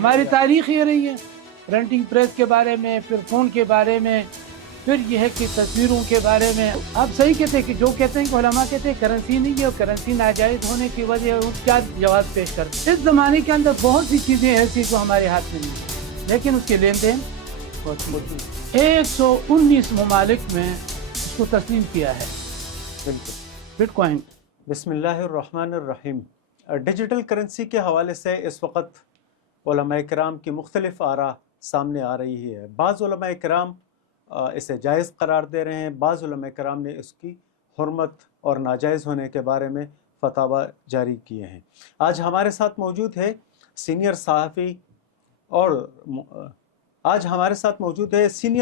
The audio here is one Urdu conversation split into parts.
ہماری تاریخ یہ رہی ہے، پرنٹنگ پریس کے بارے میں، پھر فون کے بارے میں، پھر یہ ہے کہ تصویروں کے بارے میں. آپ صحیح کہتے ہیں کہ جو کہتے ہیں کہ علماء کہتے ہیں کرنسی نہیں ہے اور کرنسی ناجائز ہونے کی وجہ اس کا جواز پیش کرتے ہیں. اس زمانے کے اندر بہت سی چیزیں ایسی جو ہمارے ہاتھ میں نہیں ہیں، لیکن اس کے لین دین بہت موجود. 119 ممالک میں اس کو تسلیم کیا ہے. بالکل. But coin. بسم اللہ الرحمن الرحیم. ڈیجیٹل کرنسی کے حوالے سے اس وقت علماء کرام کی مختلف آراء سامنے آ رہی ہے. بعض علماء کرام اسے جائز قرار دے رہے ہیں، بعض علماء کرام نے اس کی حرمت اور ناجائز ہونے کے بارے میں فتاوی جاری کیے ہیں. آج ہمارے ساتھ موجود ہے سینئر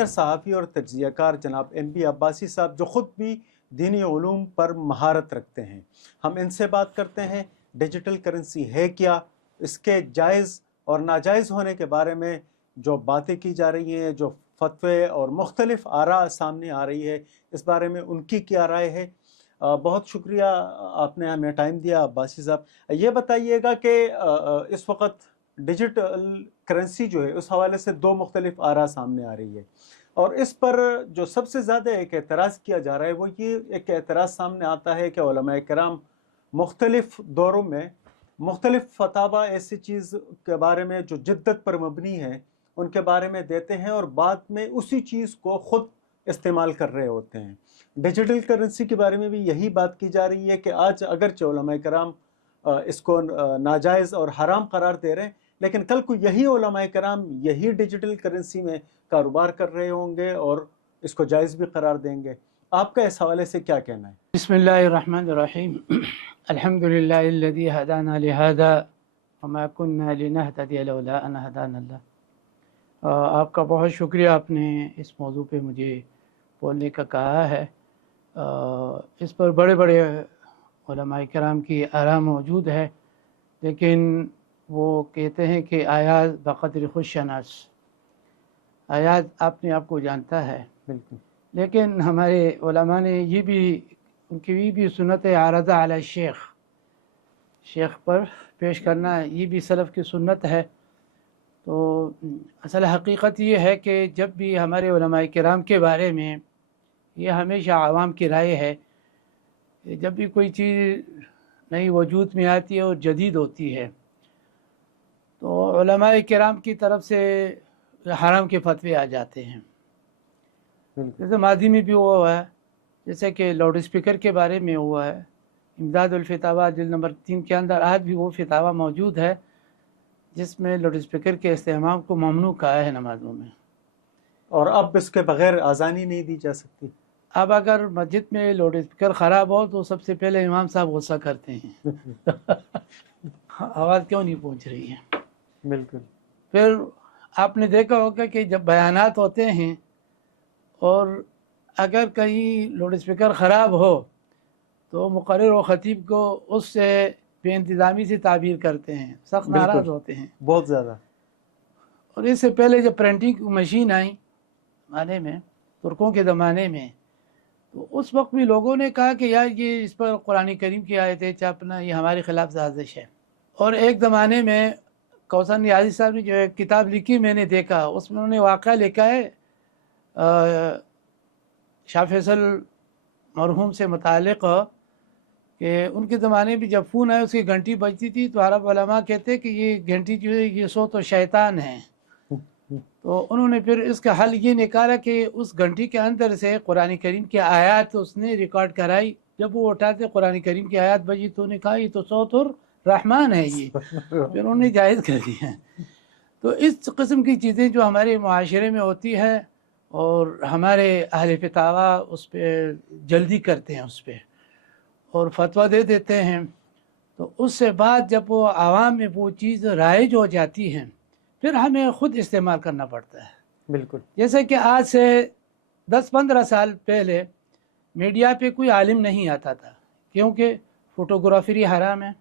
صحافی اور تجزیہ کار جناب ایم پی عباسی صاحب، جو خود بھی دینی علوم پر مہارت رکھتے ہیں. ہم ان سے بات کرتے ہیں ڈیجیٹل کرنسی ہے کیا، اس کے جائز اور ناجائز ہونے کے بارے میں جو باتیں کی جا رہی ہیں، جو فتوے اور مختلف آراء سامنے آ رہی ہے، اس بارے میں ان کی کیا رائے ہے. بہت شکریہ آپ نے ہمیں ٹائم دیا عباسی صاحب. یہ بتائیے گا کہ اس وقت ڈیجیٹل کرنسی جو ہے اس حوالے سے دو مختلف آراء سامنے آ رہی ہے، اور اس پر جو سب سے زیادہ ایک اعتراض کیا جا رہا ہے وہ یہ ایک اعتراض سامنے آتا ہے کہ علماء کرام مختلف دوروں میں مختلف فتاوی ایسی چیز کے بارے میں جو جدت پر مبنی ہے ان کے بارے میں دیتے ہیں اور بعد میں اسی چیز کو خود استعمال کر رہے ہوتے ہیں. ڈیجیٹل کرنسی کے بارے میں بھی یہی بات کی جا رہی ہے کہ آج اگرچہ علماء کرام اس کو ناجائز اور حرام قرار دے رہے ہیں، لیکن کل کو یہی علماء کرام یہی ڈیجیٹل کرنسی میں کاروبار کر رہے ہوں گے اور اس کو جائز بھی قرار دیں گے. آپ کا اس حوالے سے کیا کہنا ہے؟ بسم اللہ الرحمن الرحیم. الحمد للہ الذی ہدانا لہذا وما كنا لنهتدی لولا ان ہدانا اللہ. آپ کا بہت شکریہ، آپ نے اس موضوع پہ مجھے بولنے کا کہا ہے. اس پر بڑے بڑے علماء کرام کی آراء موجود ہے، لیکن وہ کہتے ہیں کہ آیات بقدر خود شناس، آیات اپنے آپ کو جانتا ہے. بالکل. لیکن ہمارے علماء نے یہ بھی، ان کی بھی سنت عارضہ علی شیخ پر پیش کرنا، یہ بھی سلف کی سنت ہے. تو اصل حقیقت یہ ہے کہ جب بھی ہمارے علماء کرام کے بارے میں، یہ ہمیشہ عوام کی رائے ہے، جب بھی کوئی چیز نئی وجود میں آتی ہے اور جدید ہوتی ہے تو علماء کرام کی طرف سے حرام کے فتوے آ جاتے ہیں. جیسے ماضی میں بھی ہوا ہے، جیسے کہ لاؤڈ اسپیکر کے بارے میں ہوا ہے. امداد الفتاویٰ جلد نمبر 3 کے اندر آج بھی وہ فتاویٰ موجود ہے جس میں لاؤڈ اسپیکر کے استعمال کو ممنوع کہا ہے نمازوں میں. اور اب اس کے بغیر اذان ہی نہیں دی جا سکتی. اب اگر مسجد میں لاؤڈ اسپیکر خراب ہو تو سب سے پہلے امام صاحب غصہ کرتے ہیں آواز کیوں نہیں پہنچ رہی ہے. بالکل. پھر آپ نے دیکھا ہوگا کہ جب بیانات ہوتے ہیں اور اگر کہیں لاؤڈ اسپیکر خراب ہو تو مقرر و خطیب کو اس سے بے انتظامی سے تعبیر کرتے ہیں، سخت ناراض ہوتے ہیں بہت زیادہ. اور اس سے پہلے جب پرنٹنگ مشین آئی زمانے میں، ترکوں کے زمانے میں، تو اس وقت بھی لوگوں نے کہا کہ یار یہ اس پر قرآن کریم کی آیتیں چھاپنا یہ ہمارے خلاف سازش ہے. اور ایک زمانے میں کوثر نیازی صاحب نے جو ایک کتاب لکھی میں نے دیکھا، اس میں انہوں نے واقعہ لکھا ہے شاہ فیصل مرحوم سے متعلق کہ ان کے زمانے میں جب فون آئے اس کی گھنٹی بجتی تھی تو عرب علماء کہتے کہ یہ گھنٹی جو ہے یہ صوت و شیطان ہے. تو انہوں نے پھر اس کا حل یہ نکالا کہ اس گھنٹی کے اندر سے قرآن کریم کی آیات اس نے ریکارڈ کرائی. جب وہ اٹھاتے قرآن کریم کی آیات بجی تو نے کہا یہ تو صوت الرحمن ہے، یہ پھر انہوں نے جائز کر دیا. تو اس قسم کی چیزیں جو ہمارے معاشرے میں ہوتی ہے اور ہمارے اہل فتاویٰ اس پہ جلدی کرتے ہیں اس پہ اور فتویٰ دے دیتے ہیں، تو اس سے بعد جب وہ عوام میں وہ چیز رائج ہو جاتی ہے پھر ہمیں خود استعمال کرنا پڑتا ہے. بالکل. جیسے کہ آج سے 10-15 سال پہلے میڈیا پہ کوئی عالم نہیں آتا تھا کیونکہ فوٹوگرافری حرام ہے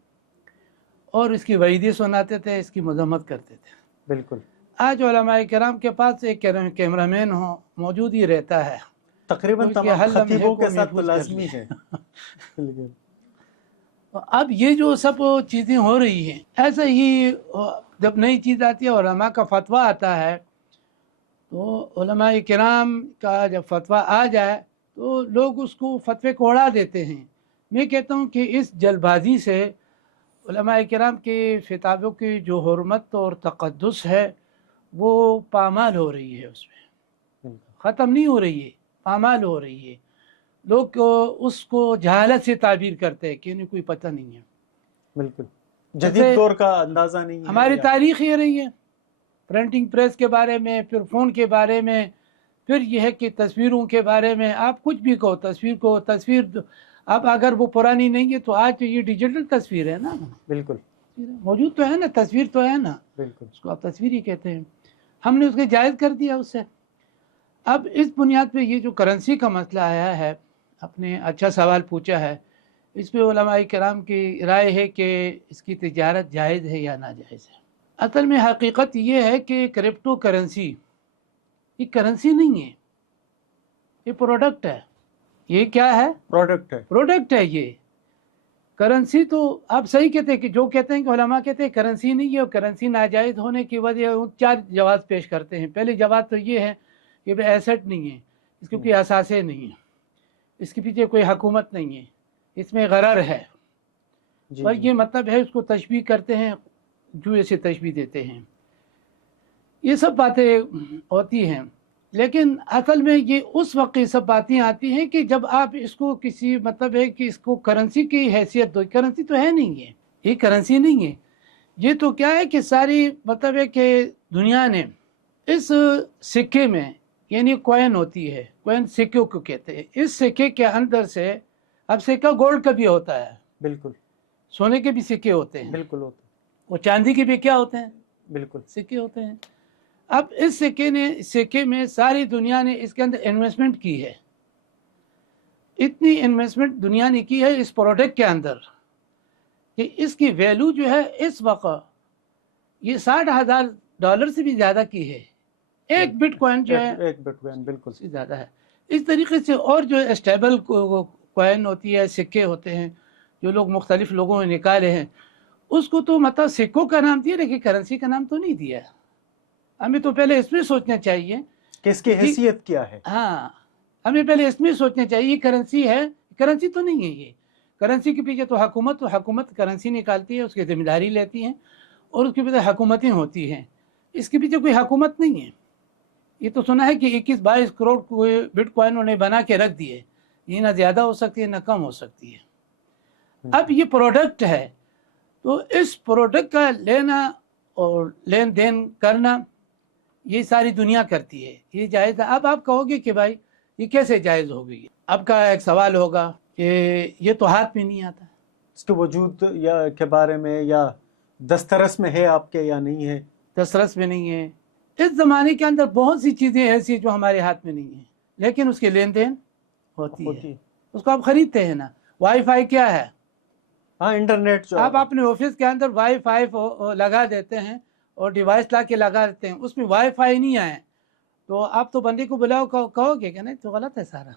اور اس کی وعیدیں سناتے تھے، اس کی مذمت کرتے تھے. بالکل. آج علماء کرام کے پاس ایک کیمرہ مین موجود ہی رہتا ہے، تقریباً تمام خطیبوں کے ساتھ تو لازمی ہے. اب یہ جو سب چیزیں ہو رہی ہیں ایسے ہی جب نئی چیز آتی ہے علماء کا فتویٰ آتا ہے تو علماء کرام کا جب فتویٰ آ جائے تو لوگ اس کو فتوے کو اڑا دیتے ہیں. میں کہتا ہوں کہ اس جلد بازی سے علماء کرام کے فتاووں کی جو حرمت اور تقدس ہے وہ پامال ہو رہی ہے، اس میں ختم نہیں ہو رہی ہے، پامال ہو رہی ہے. لوگ اس کو جہالت سے تعبیر کرتے ہیں کہ انہیں کوئی پتہ نہیں ہے. بالکل جدید دور کا اندازہ نہیں ہے. ہماری تاریخ یہ رہی ہے، پرنٹنگ پریس کے بارے میں، پھر فون کے بارے میں، پھر یہ ہے کہ تصویروں کے بارے میں. آپ کچھ بھی کہو، تصویر اب اگر وہ پرانی نہیں ہے تو آج تو یہ ڈیجیٹل تصویر ہے نا. بالکل موجود تو ہے نا، تصویر تو ہے نا، بالکل اس کو آپ تصویر ہی کہتے ہیں. ہم نے اس کے جائز کر دیا اس سے. اب اس بنیاد پہ یہ جو کرنسی کا مسئلہ آیا ہے، آپ نے اچھا سوال پوچھا ہے. اس پہ علماء کرام کی رائے ہے کہ اس کی تجارت جائز ہے یا ناجائز ہے. اصل میں حقیقت یہ ہے کہ کرپٹو کرنسی یہ کرنسی نہیں ہے، یہ پروڈکٹ ہے. یہ کیا ہے؟ پروڈکٹ ہے. یہ کرنسی تو آپ صحیح کہتے ہیں کہ جو کہتے ہیں کہ علماء کہتے ہیں کرنسی نہیں ہے، اور کرنسی ناجائز ہونے کی وجہ 4 جواز پیش کرتے ہیں. پہلی جواز تو یہ ہے کہ بھائی ایسٹ نہیں ہے، اس کے کوئی اثاثے نہیں ہیں، اس کے پیچھے کوئی حکومت نہیں ہے، اس میں غرر ہے. اور یہ مطلب ہے اس کو تشبیہ کرتے ہیں، جوئے سے تشبیہ دیتے ہیں. یہ سب باتیں ہوتی ہیں، لیکن اصل میں یہ اس وقت یہ سب باتیں آتی ہیں کہ جب آپ اس کو کسی مطلب ہے کہ اس کو کرنسی کی حیثیت دو. کرنسی تو ہے نہیں ہے، یہ کرنسی نہیں ہے. یہ تو کیا ہے کہ ساری مطلب ہے کہ دنیا نے اس سکے میں، یعنی کوئن ہوتی ہے، کوئن سکوں کو کہتے ہیں، اس سکے کے اندر سے، اب سکہ گولڈ کا بھی ہوتا ہے، بالکل سونے کے بھی سکے ہوتے ہیں، بالکل ہوتا ہے، وہ چاندی کے بھی کیا ہوتے ہیں، بالکل سکے ہوتے ہیں. اب اس سکے میں ساری دنیا نے اس کے اندر انویسٹمنٹ کی ہے. اتنی انویسٹمنٹ دنیا نے کی ہے اس پروڈکٹ کے اندر کہ اس کی ویلیو جو ہے اس وقت یہ $60,000 سے بھی زیادہ کی ہے. ایک بٹ کوئن جو ہے ایک بٹ کوئن بالکل سے زیادہ ہے. اس طریقے سے اور جو اسٹیبل کوئن ہوتی ہے، سکے ہوتے ہیں جو لوگ مختلف لوگوں نے نکالے ہیں، اس کو تو مطلب سکوں کا نام دیا، لیکن کرنسی کا نام تو نہیں دیا. ہمیں تو پہلے اس میں سوچنا چاہیے کہ اس کی حیثیت کیا ہے. ہاں، ہمیں پہلے اس میں سوچنا چاہیے یہ کرنسی ہے، کرنسی تو نہیں ہے. یہ کرنسی کے پیچھے تو حکومت کرنسی نکالتی ہے، اس کی ذمہ داری لیتی ہے، اور اس کے پیچھے حکومتیں ہوتی ہیں. اس کے پیچھے کوئی حکومت نہیں ہے. یہ تو سنا ہے کہ 21-22 کروڑ بٹ کوئن انہوں نے بنا کے رکھ دیے. یہ نہ زیادہ ہو سکتی ہے نہ کم ہو سکتی ہے. اب یہ پروڈکٹ ہے، تو اس پروڈکٹ کا لینا اور لین دین کرنا یہ ساری دنیا کرتی ہے، یہ جائز ہے. اب آپ کہو گے کہ بھائی یہ کیسے جائز ہو گئی؟ اب کا ایک سوال ہوگا کہ یہ تو ہاتھ میں نہیں آتا. اس کے وجود یا کے بارے میں یا دسترس میں ہے آپ کے یا نہیں ہے؟ دسترس میں نہیں ہے. اس زمانے کے اندر بہت سی چیزیں ایسی ہیں جو ہمارے ہاتھ میں نہیں ہیں، لیکن اس کے لین دین ہوتی ہے. اس کو آپ خریدتے ہیں نا. وائی فائی کیا ہے؟ ہاں، انٹرنیٹ. جو آپ اپنے آفس کے اندر وائی فائی لگا دیتے ہیں اور ڈیوائس لا کے لگا دیتے ہیں، اس میں وائی فائی نہیں آئے تو آپ تو بندے کو بلاؤ، کہو گے کہ نہیں تو غلط ہے سارا،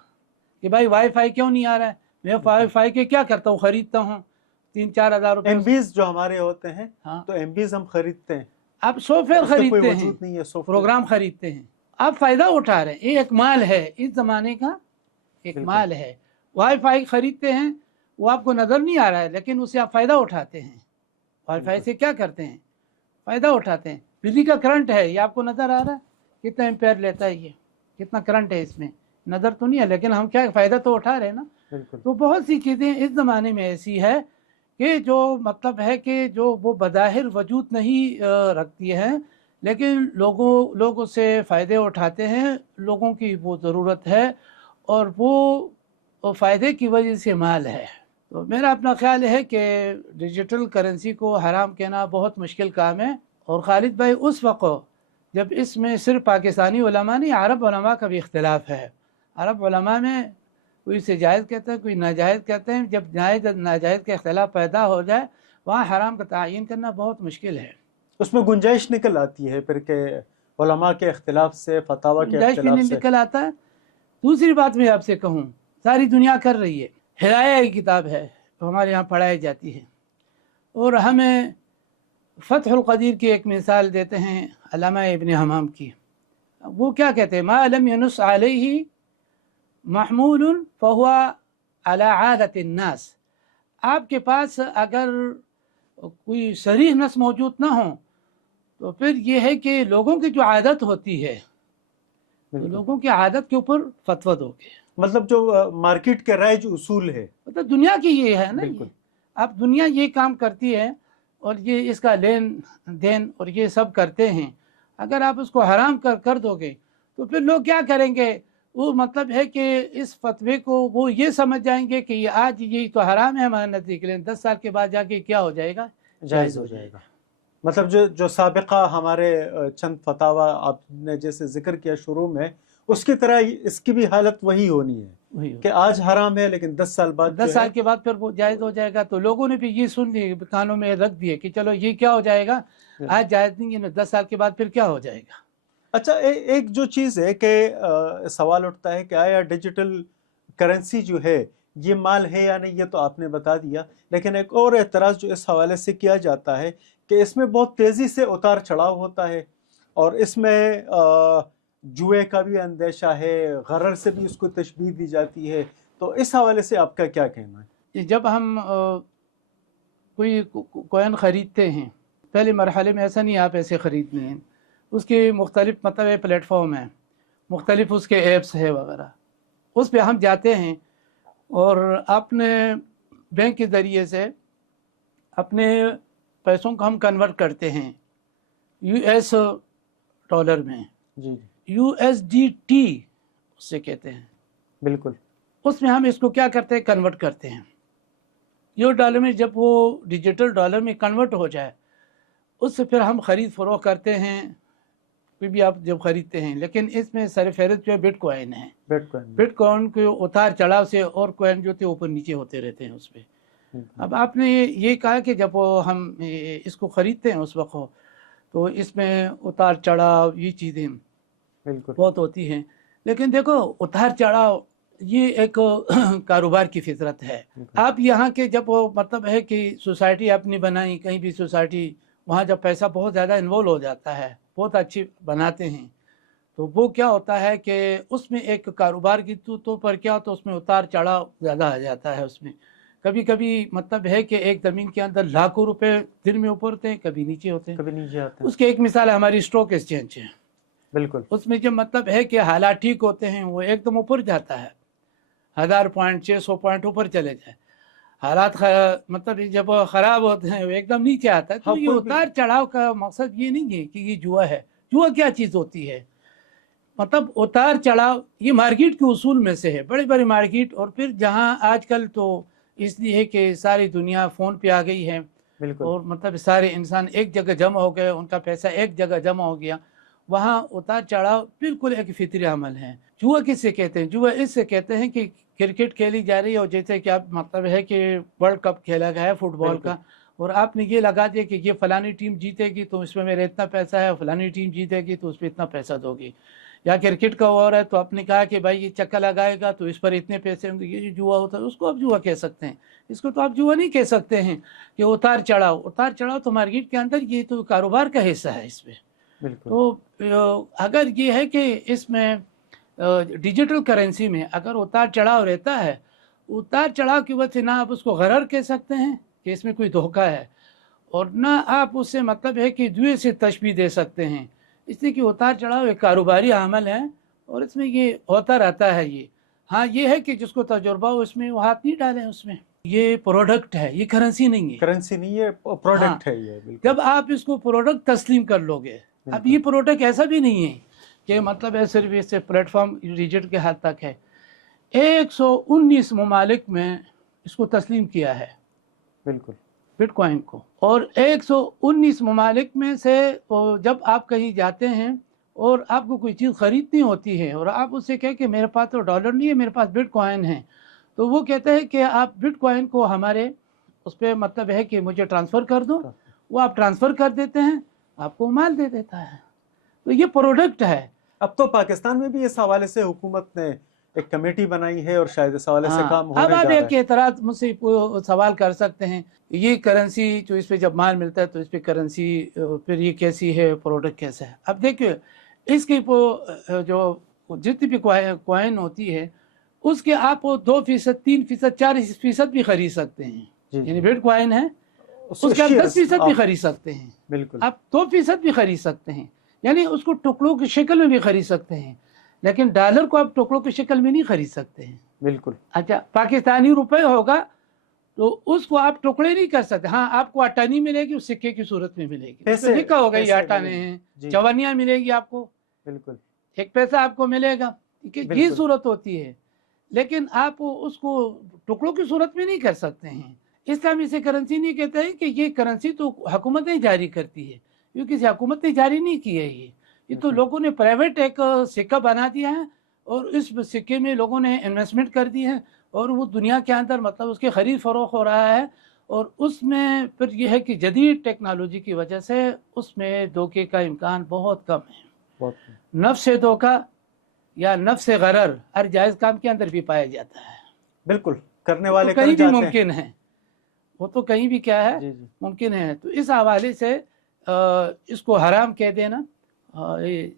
کہ بھائی وائی فائی کیوں نہیں آ رہا ہے؟ میں وائی فائی کے کیا کرتا ہوں، خریدتا ہوں 3-4 ہزار روپے. ایم بیز جو ہمارے ہوتے ہیں، ہاں، تو ایم بیز ہم خریدتے ہیں. آپ سافٹ ویئر خریدتے ہیں، پروگرام خریدتے ہیں، آپ فائدہ اٹھا رہے ہیں. یہ ایک مال ہے، اس زمانے کا ایک مال ہے. وائی فائی خریدتے ہیں، وہ آپ کو نظر نہیں آ رہا ہے، لیکن اسے آپ فائدہ اٹھاتے ہیں. وائی فائی سے کیا کرتے ہیں؟ فائدہ اٹھاتے ہیں. بجلی کا کرنٹ ہے، یہ آپ کو نظر آ رہا ہے کتنا ایمپیئر لیتا ہے، یہ کتنا کرنٹ ہے، اس میں نظر تو نہیں ہے، لیکن ہم کیا فائدہ تو اٹھا رہے ہیں نا. تو بہت سی چیزیں اس زمانے میں ایسی ہے کہ جو مطلب ہے کہ جو وہ بظاہر وجود نہیں رکھتی ہے، لیکن لوگ اس سے فائدے اٹھاتے ہیں. لوگوں کی وہ ضرورت ہے اور وہ فائدے کی وجہ سے مال ہے. تو میرا اپنا خیال ہے کہ ڈیجیٹل کرنسی کو حرام کہنا بہت مشکل کام ہے. اور خالد بھائی، اس وقت جب اس میں صرف پاکستانی علماء نہیں، عرب علماء کا بھی اختلاف ہے. عرب علماء میں کوئی اسے جائز کہتا ہے، کوئی ناجائز کہتے ہیں. جب جائز ناجائز کا اختلاف پیدا ہو جائے، وہاں حرام کا تعین کرنا بہت مشکل ہے. اس میں گنجائش نکل آتی ہے پھر کہ علماء کے اختلاف سے، فتاوی کے گنجائش بھی اختلاف نہیں سے نکل آتا ہے. دوسری بات میں آپ سے کہوں، ساری دنیا کر رہی ہے. ہدایہ کی کتاب ہے، ہمارے یہاں پڑھائی جاتی ہے، اور ہمیں فتح القدیر کی ایک مثال دیتے ہیں علامہ ابن حمام کی. وہ کیا کہتے ہیں؟ ما لم ينص علیہ محمول فہو علی عادت الناس. آپ کے پاس اگر کوئی صریح نص موجود نہ ہو تو پھر یہ ہے کہ لوگوں کی جو عادت ہوتی ہے تو لوگوں کی عادت کے اوپر فتویٰ دو گے. مطلب جو مارکیٹ کے رائج اصول ہے، مطلب دنیا کی یہ ہے نا. بالکل. اب دنیا یہ کام کرتی ہے اور یہ اس کا لین دین اور یہ سب کرتے ہیں. اگر آپ اس کو حرام کر دو گے تو پھر لوگ کیا کریں گے؟ وہ مطلب ہے کہ اس فتوے کو وہ یہ سمجھ جائیں گے کہ یہ آج یہی تو حرام ہے ہمارے نزدیک، لیکن 10 سال کے بعد جا کے کیا ہو جائے گا؟ جائز ہو جائے گا. مطلب جو سابقہ ہمارے چند فتاوی آپ نے جیسے ذکر کیا شروع میں، اس کی طرح اس کی بھی حالت وہی ہونی ہے کہ آج حرام ہے لیکن 10 سال بعد 10 سال کے بعد پھر وہ جائز ہو جائے گا. تو لوگوں نے بھی یہ سن لی، کانوں میں رکھ دیے کہ چلو یہ کیا ہو جائے گا، آج جائز نہیں ہے، 10 سال کے بعد پھر کیا ہو جائے گا. اچھا، ایک جو چیز ہے کہ سوال اٹھتا ہے کہ آیا ڈیجیٹل کرنسی جو ہے یہ مال ہے یا نہیں، یہ تو آپ نے بتا دیا، لیکن ایک اور اعتراض جو اس حوالے سے کیا جاتا ہے کہ اس میں بہت تیزی سے اتار چڑھاؤ ہوتا ہے اور اس میں جوئے کا بھی اندیشہ ہے، غرر سے بھی اس کو تشبیہ دی جاتی ہے. تو اس حوالے سے آپ کا کیا کہنا ہے؟ جب ہم کوئی کوئن خریدتے ہیں، پہلے مرحلے میں ایسا نہیں آپ ایسے خریدنے ہیں، اس کے مختلف مطلب پلیٹ فارم ہیں، مختلف اس کے ایپس ہے وغیرہ، اس پہ ہم جاتے ہیں اور اپنے بینک کے ذریعے سے اپنے پیسوں کو ہم کنورٹ کرتے ہیں US ڈالر میں. جی USDT اس سے کہتے ہیں. بالکل. اس میں ہم اس کو کیا کرتے ہیں؟ کنورٹ کرتے ہیں. US ڈالر میں جب وہ ڈیجیٹل ڈالر میں کنورٹ ہو جائے اس سے پھر ہم خرید فروخت کرتے ہیں. کوئی بھی آپ جب خریدتے ہیں، لیکن اس میں سر فہرست جو ہے بٹ کوائن ہے. بٹ کوائن کے اتار چڑھاؤ سے اور کوائن جو تھے اوپر نیچے ہوتے رہتے ہیں اس پہ. اب آپ نے یہ کہا کہ جب ہم اس کو خریدتے ہیں اس وقت تو اس میں اتار چڑھاؤ یہ چیزیں بہت ہوتی ہیں، لیکن دیکھو اتار چڑھاؤ یہ ایک کاروبار کی فطرت ہے. آپ یہاں کے جب مطلب ہے کہ سوسائٹی اپنی بنائی، کہیں بھی سوسائٹی، وہاں جب پیسہ بہت زیادہ انوالو ہو جاتا ہے، بہت اچھی بناتے ہیں، تو وہ کیا ہوتا ہے کہ اس میں ایک کاروبار کی تو پر کیا ہوتا ہے، اس میں اتار چڑھاؤ زیادہ آ جاتا ہے. اس میں کبھی کبھی مطلب ہے کہ ایک زمین کے اندر لاکھوں روپے دن میں اوپر ہوتے ہیں، کبھی نیچے ہوتے ہیں، کبھی نیچے آتے ہیں. اس کی ایک مثال ہماری اسٹاک ایکسچینج ہے. بالکل. اس میں جو مطلب ہے کہ حالات ٹھیک ہوتے ہیں وہ ایک دم اوپر جاتا ہے، 1000 پوائنٹ 600 پوائنٹ اوپر چلے جائے. حالات مطلب جب خراب ہوتے ہیں وہ ایک دم نیچے آتا ہے. تو یہ اتار چڑھاؤ کا مقصد یہ نہیں ہے کہ یہ جوا ہے. جوا کیا چیز ہوتی ہے؟ مطلب اتار چڑھاؤ یہ مارکیٹ کے اصول میں سے ہے. بڑی بڑی مارکیٹ، اور پھر جہاں آج کل تو اس لیے کہ ساری دنیا فون پہ آ گئی ہے، اور مطلب سارے انسان ایک جگہ جمع ہو گئے، ان کا پیسہ ایک جگہ جمع ہو گیا، وہاں اتار چڑھاؤ بالکل ایک فطری عمل ہے. جوا کس سے کہتے ہیں؟ جوا اس سے کہتے ہیں کہ کرکٹ کھیلی جا رہی ہے، اور جیسے کہ آپ مطلب ہے کہ ورلڈ کپ کھیلا گیا ہے فٹ بال کا، اور آپ نے یہ لگا دیا کہ یہ فلانی ٹیم جیتے گی تو اس میں میرا اتنا پیسہ ہے، فلانی ٹیم جیتے گی تو اس پہ اتنا پیسہ دو گی. یا کرکٹ کا اوور ہے تو آپ نے کہا کہ بھائی یہ چکا لگائے گا تو اس پر اتنے پیسے ہوں گے. یہ جو جوا ہوتا ہے اس کو آپ جوا کہہ سکتے ہیں. اس کو تو آپ جوا نہیں کہہ سکتے ہیں کہ اتار چڑھاؤ. اتار چڑھاؤ تو مارکیٹ کے اندر یہ تو کاروبار کا حصہ ہے. اس میں تو اگر یہ ہے کہ اس میں ڈیجیٹل کرنسی میں اگر اتار چڑھاؤ رہتا ہے، اتار چڑھاؤ کی وجہ سے نہ آپ اس کو غرر کہہ سکتے ہیں کہ اس میں کوئی دھوکہ ہے، اور نہ آپ اس سے مطلب ہے کہ جوئے سے تشبیہ دے سکتے ہیں. اس لیے کہ اتار چڑھاؤ ایک کاروباری عمل ہے اور اس میں یہ ہوتا رہتا ہے. ہاں یہ ہے کہ جس کو تجربہ ہو اس میں وہ ہاتھ نہیں ڈالیں. اس میں یہ پروڈکٹ ہے، یہ کرنسی نہیں ہے. کرنسی نہیں ہے، پروڈکٹ ہے. یہ جب آپ اس کو پروڈکٹ تسلیم کر لو گے، اب یہ پروڈکٹ ایسا بھی نہیں ہے کہ مطلب ہے صرف اس سے پلیٹ فارم ڈیجیٹل کے حد تک ہے. 119 ممالک میں اس کو تسلیم کیا ہے بالکل بٹ کوائن کو، اور 119 ممالک میں سے جب آپ کہیں جاتے ہیں اور آپ کو کوئی چیز خریدنی ہوتی ہے اور آپ اس سے کہیں کہ میرے پاس تو ڈالر نہیں ہے، میرے پاس بٹ کوائن ہے، تو وہ کہتے ہیں کہ آپ بٹ کوائن کو ہمارے اس پہ مطلب ہے کہ مجھے ٹرانسفر کر دو. وہ آپ ٹرانسفر کر دیتے ہیں، آپ کو مال دے دیتا ہے. تو یہ پروڈکٹ ہے. اب تو پاکستان میں بھی اس حوالے سے حکومت نے ایک کمیٹی بنائی ہے اور شاید اس حوالے سے کام ہونے اب جا آپ رہا ایک ہے۔ اعتراض مجھ سے سوال کر سکتے ہیں، یہ کرنسی جو اس پہ جب مال ملتا ہے تو اس پہ کرنسی پھر یہ کیسی ہے، پروڈکٹ کیسا ہے؟ اب دیکھیے اس کی جو جتنی بھی کوائن ہوتی ہے اس کے آپ 2%، 3%، 4% بھی خرید سکتے ہیں، جی یعنی بٹ کوائن ہے اس اس کے آپ shares 10% بھی آپ خرید سکتے ہیں، بالکل آپ 2% بھی خرید سکتے ہیں، یعنی اس کو ٹکڑوں کی شکل میں بھی خرید سکتے ہیں، لیکن ڈالر کو آپ ٹکڑوں کی شکل میں نہیں خرید سکتے ہیں۔ بالکل اچھا پاکستانی روپے ہوگا تو اس کو آپ ٹکڑے نہیں کر سکتے، ہاں آپ کو آٹا نہیں ملے گی، اس سکے کی صورت میں ملے گی، اس پیسے پہ لکھا ہوگا یہ پیسے آٹا ملیں نہیں گے۔ ہے، جی چونیاں ملے گی آپ کو، بالکل ایک پیسہ آپ کو ملے گا، ٹھیک ہے، یہ بالکل صورت ہوتی ہے، لیکن آپ اس کو ٹکڑوں کی صورت میں نہیں کر سکتے ہیں۔ اسلام اسے کرنسی نہیں کہتا ہے کہ یہ کرنسی تو حکومتیں جاری کرتی ہے، کیونکہ کسی حکومت نے جاری نہیں کی ہے، یہ تو لوگوں نے پرائیویٹ ایک سکہ بنا دیا ہے اور اس سکے میں لوگوں نے انویسٹمنٹ کر دی ہے اور وہ دنیا کے اندر مطلب اس کے خرید فروخت ہو رہا ہے، اور اس میں پھر یہ ہے کہ جدید ٹیکنالوجی کی وجہ سے اس میں دھوکے کا امکان بہت کم ہے۔ بہت نفس دھوکہ یا نفس غرر ہر جائز کام کے اندر بھی پایا جاتا ہے، بالکل کرنے تو والے کہیں کر بھی جاتے ہیں۔ ممکن ہے، وہ تو کہیں بھی کیا ہے جی جی ممکن ہے، تو اس حوالے سے اس کو حرام کہہ دینا یہ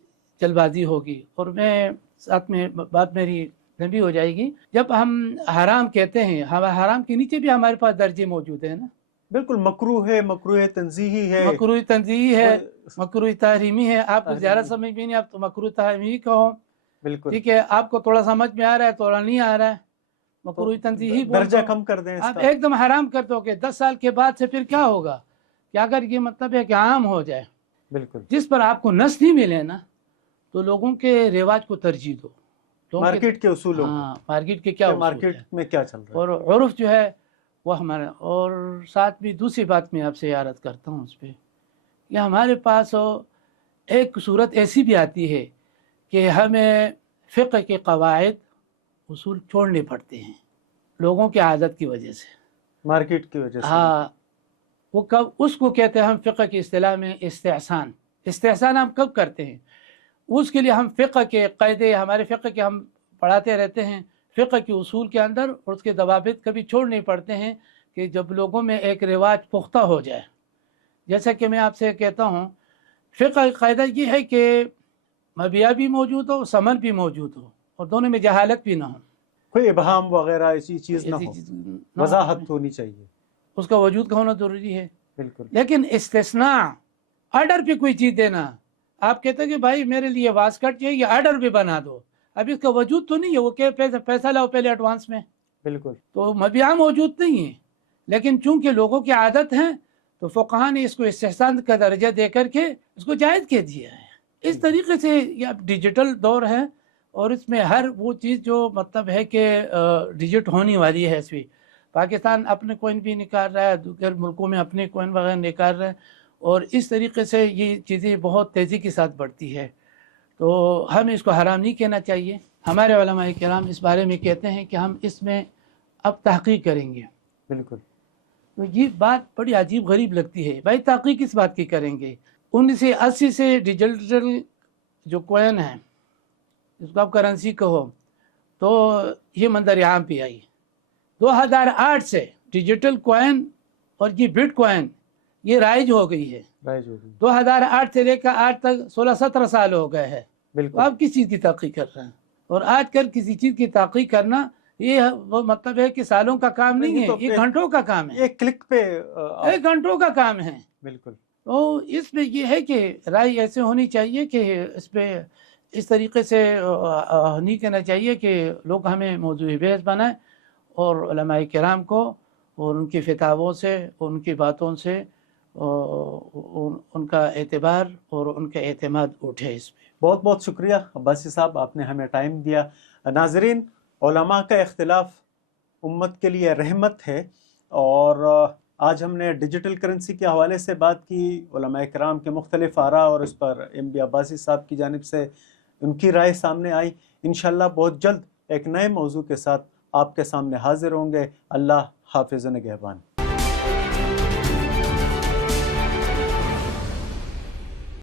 جلد بازی ہوگی، اور میں ساتھ میں بات میری لمبی ہو جائے گی۔ جب ہم حرام کہتے ہیں، حرام کے نیچے بھی ہمارے پاس درجے موجود ہیں نا، بالکل مکروہ ہے، مکروہ تنزیہی ہے، مکروہ تنزیہی ہے، مکروہ تحریمی ہے، آپ کو زیادہ تحریمی، سمجھ بھی نہیں، آپ تو مکروہ تحریمی کہو، بالکل ٹھیک ہے، آپ کو تھوڑا سمجھ میں آ رہا ہے، تھوڑا نہیں آ رہا ہے، تو مکروہ تنزیہی بول درجہ دو۔ کم کر دیں اس آپ کا۔ ایک دم حرام کر دو کہ 10 سال کے بعد سے پھر کیا ہوگا کہ اگر یہ مطلب ہے کہ عام ہو جائے، بالکل جس پر آپ کو نص نہیں ملے نا تو لوگوں کے رواج کو ترجیح دو، لوگوں کے مارکیٹ کے اصولوں کو، ہاں مارکیٹ کے کیا کہ اصول مارکیٹ ہے میں کیا چل رہا ہے۔ اور عرف جو ہے وہ ہمارا، اور ساتھ بھی دوسری بات میں آپ سے عرض کرتا ہوں اس پہ کہ ہمارے پاس ایک صورت ایسی بھی آتی ہے کہ ہمیں فقہ کے قواعد اصول چھوڑنے پڑتے ہیں لوگوں کی عادت کی وجہ سے، مارکیٹ کی وجہ سے۔ ہاں وہ کب اس کو کہتے ہیں ہم فقہ کی اصطلاح میں استحسان ہم کب کرتے ہیں، اس کے لیے ہم فقہ کے قاعدے، ہمارے فقہ کے ہم پڑھاتے رہتے ہیں، فقہ کے اصول کے اندر، اور اس کے ضوابط کبھی چھوڑ نہیں پڑتے ہیں کہ جب لوگوں میں ایک رواج پختہ ہو جائے۔ جیسا کہ میں آپ سے کہتا ہوں فقہ کا قاعدہ یہ ہے کہ مبیع بھی موجود ہو، ثمن بھی موجود ہو، اور دونوں میں جہالت بھی نہ ہو، کوئی ابہام وغیرہ ایسی چیز نہ ایسی ہو، چیز نہ ہو، وضاحت ہونی چاہیے۔ اس کا وجود کا ہونا ضروری ہے۔ بالکل لیکن استثناء، آرڈر پہ کوئی چیز دینا، آپ کہتے ہیں کہ بھائی میرے لیے واسکٹ چاہیے، یہ آرڈر بھی بنا دو، اب اس کا وجود تو نہیں ہے، وہ کہ پیسہ لاؤ پہلے ایڈوانس میں، بالکل تو مبیعہ موجود نہیں ہے، لیکن چونکہ لوگوں کی عادت ہے تو فقہا نے اس کو استحسان کا درجہ دے کر کے اس کو جائز کہہ دیا ہے۔ اس طریقے سے یہ اب ڈیجیٹل دور ہے، اور اس میں ہر وہ چیز جو مطلب ہے کہ ڈیجٹ ہونے والی ہے، اس بھی پاکستان اپنے کوئن بھی نکال رہا ہے، دوسرے ملکوں میں اپنے کوئن وغیرہ نکال رہا ہے، اور اس طریقے سے یہ چیزیں بہت تیزی کے ساتھ بڑھتی ہے، تو ہمیں اس کو حرام نہیں کہنا چاہیے۔ ہمارے علماء کرام اس بارے میں کہتے ہیں کہ ہم اس میں اب تحقیق کریں گے، بالکل تو یہ بات بڑی عجیب غریب لگتی ہے، بھائی تحقیق کس بات کی کریں گے؟ 1980 سے ڈیجیٹل جو کوئن ہے، اس کو آپ کرنسی کہو، تو یہ منظر عام پہ آئی۔ 2008 سے ڈیجیٹل کوئن اور یہ بٹ کوئن یہ رائج ہو گئی ہے، رائج ہو گئی۔ 2008 سے لے کر آج تک 16-17 سال ہو گئے ہیں، تو بالکل آپ کس چیز کی تحقیق کر رہے ہیں؟ اور آج کل کسی چیز کی تحقیق کرنا یہ وہ مطلب ہے کہ سالوں کا کام نہیں ہے، یہ گھنٹوں کا کام ہے، ایک کلک پہ ایک گھنٹوں کا کام ہے۔ بالکل تو اس میں یہ ہے کہ رائے ایسے ہونی چاہیے کہ اس پہ اس طریقے سے نہیں کہنا چاہیے کہ لوگ ہمیں موضوع بحث بنائیں، اور علماء کرام کو اور ان کی فتاووں سے، ان کی باتوں سے ان کا اعتبار اور ان کا اعتماد اٹھے اس پہ۔ بہت بہت شکریہ عباسی صاحب، آپ نے ہمیں ٹائم دیا۔ ناظرین، علماء کا اختلاف امت کے لیے رحمت ہے، اور آج ہم نے ڈیجیٹل کرنسی کے حوالے سے بات کی، علماء کرام کے مختلف آراء، اور اس پر MB عباسی صاحب کی جانب سے ان کی رائے سامنے آئی۔ انشاءاللہ بہت جلد ایک نئے موضوع کے ساتھ آپ کے سامنے حاضر ہوں گے۔ اللہ حافظ و نگہبان۔